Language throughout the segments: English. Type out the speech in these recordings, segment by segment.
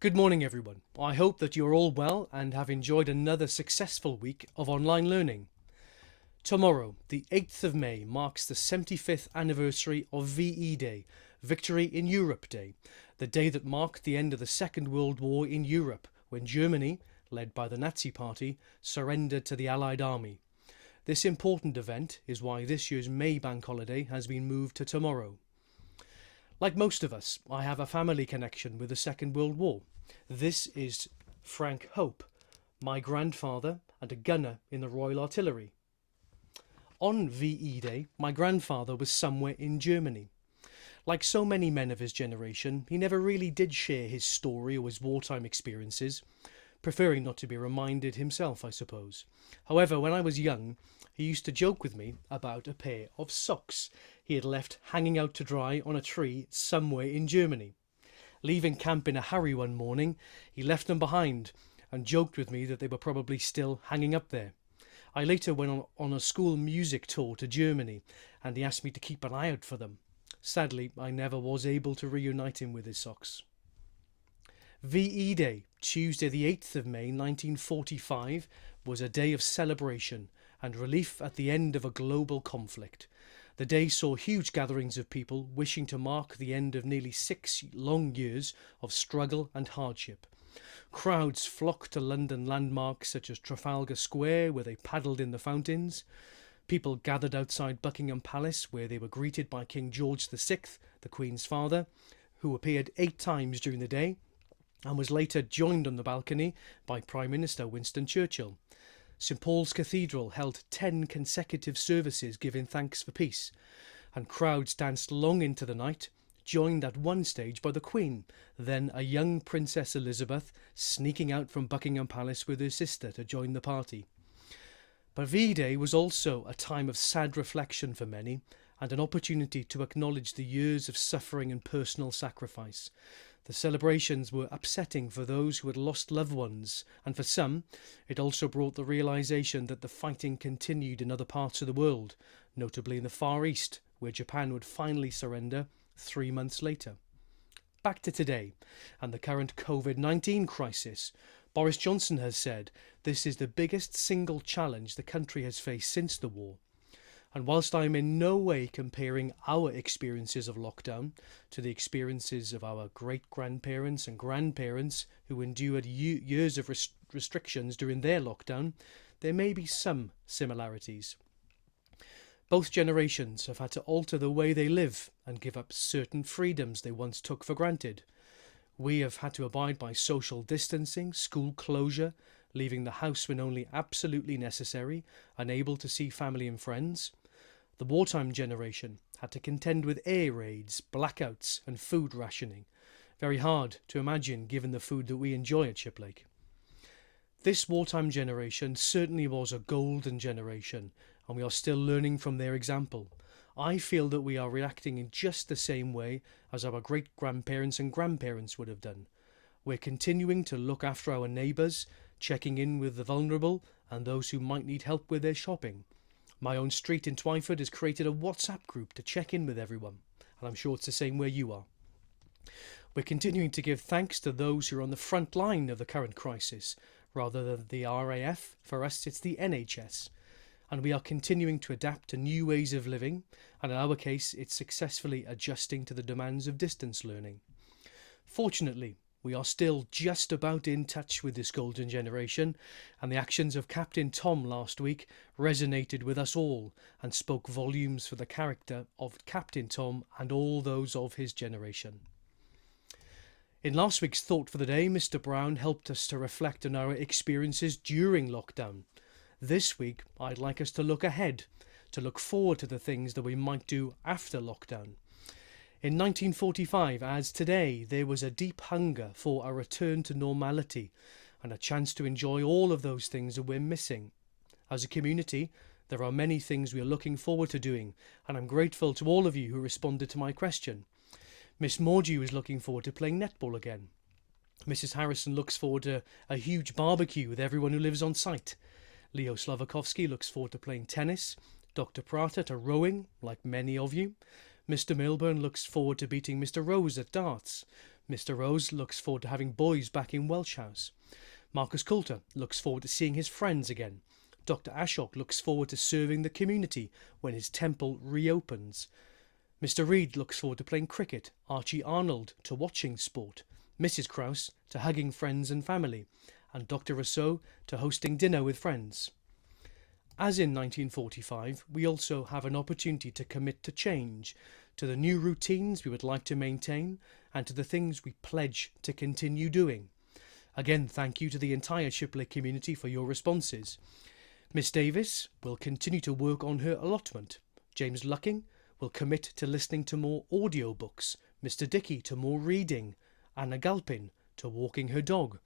Good morning, everyone. I hope that you're all well and have enjoyed another successful week of online learning. Tomorrow, the 8th of May, marks the 75th anniversary of VE Day, Victory in Europe Day, the day that marked the end of the Second World War in Europe, when Germany, led by the Nazi Party, surrendered to the Allied Army. This important event is why this year's May bank holiday has been moved to tomorrow. Like most of us, I have a family connection with the Second World War. This is Frank Hope, my grandfather and a gunner in the Royal Artillery. On VE Day, my grandfather was somewhere in Germany. Like so many men of his generation, he never really did share his story or his wartime experiences, preferring not to be reminded himself, I suppose. However, when I was young, he used to joke with me about a pair of socks he had left hanging out to dry on a tree somewhere in Germany. Leaving camp in a hurry one morning, he left them behind and joked with me that they were probably still hanging up there. I later went on a school music tour to Germany, and he asked me to keep an eye out for them. Sadly, I never was able to reunite him with his socks. VE Day, Tuesday the 8th of May 1945, was a day of celebration and relief at the end of a global conflict. The day saw huge gatherings of people wishing to mark the end of nearly 6 long years of struggle and hardship. Crowds flocked to London landmarks such as Trafalgar Square, where they paddled in the fountains. People gathered outside Buckingham Palace, where they were greeted by King George VI, the Queen's father, who appeared 8 times during the day and was later joined on the balcony by Prime Minister Winston Churchill. St Paul's Cathedral held 10 consecutive services giving thanks for peace, and crowds danced long into the night, joined at one stage by the Queen, then a young Princess Elizabeth sneaking out from Buckingham Palace with her sister to join the party. But V-Day was also a time of sad reflection for many, and an opportunity to acknowledge the years of suffering and personal sacrifice. The celebrations were upsetting for those who had lost loved ones, and for some, it also brought the realisation that the fighting continued in other parts of the world, notably in the Far East, where Japan would finally surrender 3 months later. Back to today, and the current COVID-19 crisis. Boris Johnson has said this is the biggest single challenge the country has faced since the war. And whilst I am in no way comparing our experiences of lockdown to the experiences of our great-grandparents and grandparents who endured years of restrictions during their lockdown, there may be some similarities. Both generations have had to alter the way they live and give up certain freedoms they once took for granted. We have had to abide by social distancing, school closure, leaving the house when only absolutely necessary, unable to see family and friends. The wartime generation had to contend with air raids, blackouts and food rationing. Very hard to imagine given the food that we enjoy at Shiplake. This wartime generation certainly was a golden generation, and we are still learning from their example. I feel that we are reacting in just the same way as our great-grandparents and grandparents would have done. We're continuing to look after our neighbours, checking in with the vulnerable and those who might need help with their shopping. My own street in Twyford has created a WhatsApp group to check in with everyone, and I'm sure it's the same where you are. We're continuing to give thanks to those who are on the front line of the current crisis, rather than the RAF. For us, it's the NHS. And we are continuing to adapt to new ways of living, and in our case, it's successfully adjusting to the demands of distance learning. Fortunately, we are still just about in touch with this golden generation, and the actions of Captain Tom last week resonated with us all and spoke volumes for the character of Captain Tom and all those of his generation. In last week's Thought for the Day, Mr. Brown helped us to reflect on our experiences during lockdown. This week, I'd like us to look ahead, to look forward to the things that we might do after lockdown. In 1945, as today, there was a deep hunger for a return to normality and a chance to enjoy all of those things that we're missing. As a community, there are many things we are looking forward to doing, and I'm grateful to all of you who responded to my question. Miss Mordew is looking forward to playing netball again. Mrs. Harrison looks forward to a huge barbecue with everyone who lives on site. Leo Slavakovsky looks forward to playing tennis. Dr. Prata to rowing, like many of you. Mr. Milburn looks forward to beating Mr. Rose at darts. Mr. Rose looks forward to having boys back in Welsh House. Marcus Coulter looks forward to seeing his friends again. Dr. Ashok looks forward to serving the community when his temple reopens. Mr. Reed looks forward to playing cricket, Archie Arnold to watching sport, Mrs. Krause to hugging friends and family, and Dr. Rousseau to hosting dinner with friends. As in 1945, we also have an opportunity to commit to change, to the new routines we would like to maintain, and to the things we pledge to continue doing. Again, thank you to the entire Shipley community for your responses. Miss Davis will continue to work on her allotment. James Lucking will commit to listening to more audiobooks. Mr. Dickey to more reading. Anna Galpin to walking her dog.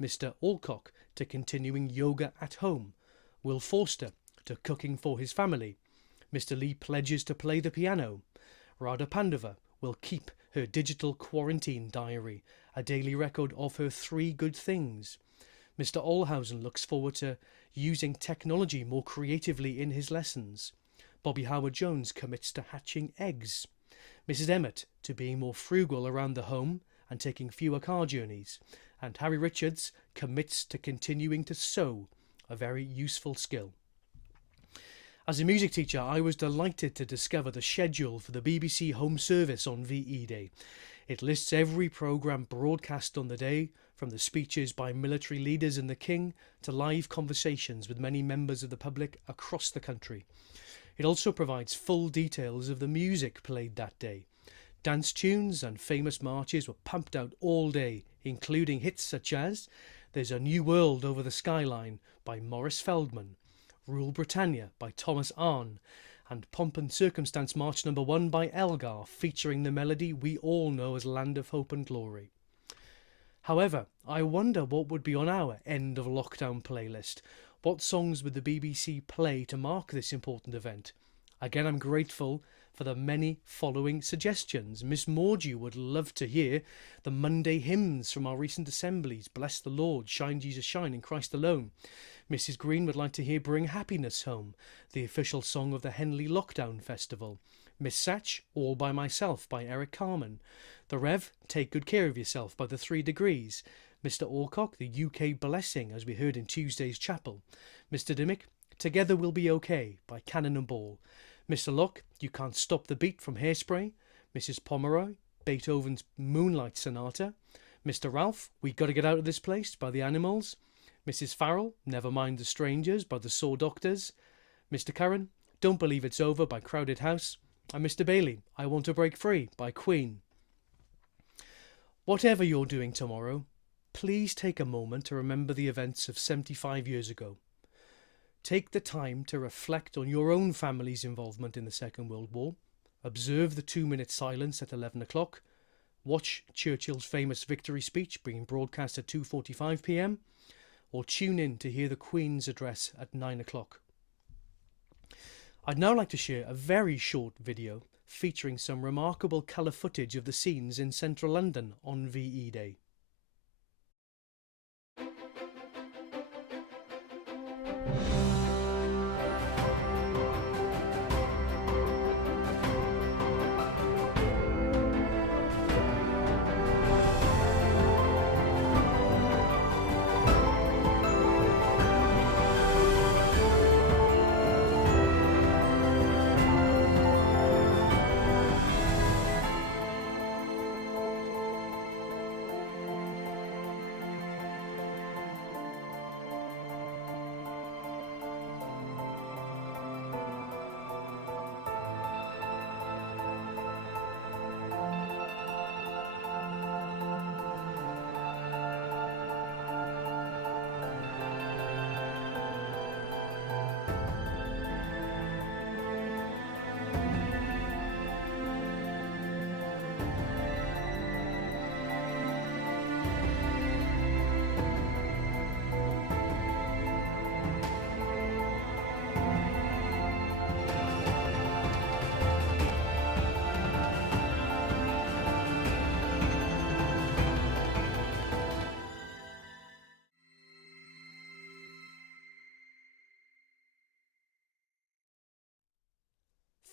Mr. Alcock to continuing yoga at home. Will Forster to cooking for his family. Mr. Lee pledges to play the piano. Radha Pandava will keep her digital quarantine diary, a daily record of her 3 good things. Mr. Olhausen looks forward to using technology more creatively in his lessons. Bobby Howard-Jones commits to hatching eggs. Mrs. Emmett to being more frugal around the home and taking fewer car journeys. And Harry Richards commits to continuing to sew, a very useful skill. As a music teacher, I was delighted to discover the schedule for the BBC Home Service on VE Day. It lists every programme broadcast on the day, from the speeches by military leaders and the King to live conversations with many members of the public across the country. It also provides full details of the music played that day. Dance tunes and famous marches were pumped out all day, including hits such as There's a New World Over the Skyline by Maurice Feldman, Rule Britannia by Thomas Arne, and Pomp and Circumstance March No. 1 by Elgar, featuring the melody we all know as Land of Hope and Glory. However, I wonder what would be on our end of lockdown playlist. What songs would the BBC play to mark this important event? Again, I'm grateful for the many following suggestions. Miss Mordew would love to hear the Monday hymns from our recent assemblies, Bless the Lord, Shine Jesus Shine, in Christ Alone. Mrs. Green would like to hear Bring Happiness Home, the official song of the Henley Lockdown Festival. Miss Satch, All By Myself by Eric Carmen. The Rev, Take Good Care of Yourself by the 3 Degrees. Mr. Alcock, The UK Blessing, as we heard in Tuesday's Chapel. Mr. Dimmick, Together We'll Be OK by Cannon and Ball. Mr. Locke, You Can't Stop the Beat from Hairspray. Mrs. Pomeroy, Beethoven's Moonlight Sonata. Mr. Ralph, We Gotta Get Out of This Place by the Animals. Mrs. Farrell, Never Mind the Strangers by the Saw Doctors. Mr. Curran, Don't Believe It's Over by Crowded House. And Mr. Bailey, I Want to Break Free by Queen. Whatever you're doing tomorrow, please take a moment to remember the events of 75 years ago. Take the time to reflect on your own family's involvement in the Second World War. Observe the 2-minute silence at 11 o'clock. Watch Churchill's famous victory speech being broadcast at 2:45 p.m. or tune in to hear the Queen's address at 9 o'clock. I'd now like to share a very short video featuring some remarkable colour footage of the scenes in central London on VE Day.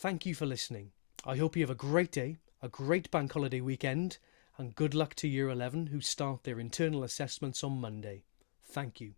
Thank you for listening. I hope you have a great day, a great bank holiday weekend, and good luck to Year 11 who start their internal assessments on Monday. Thank you.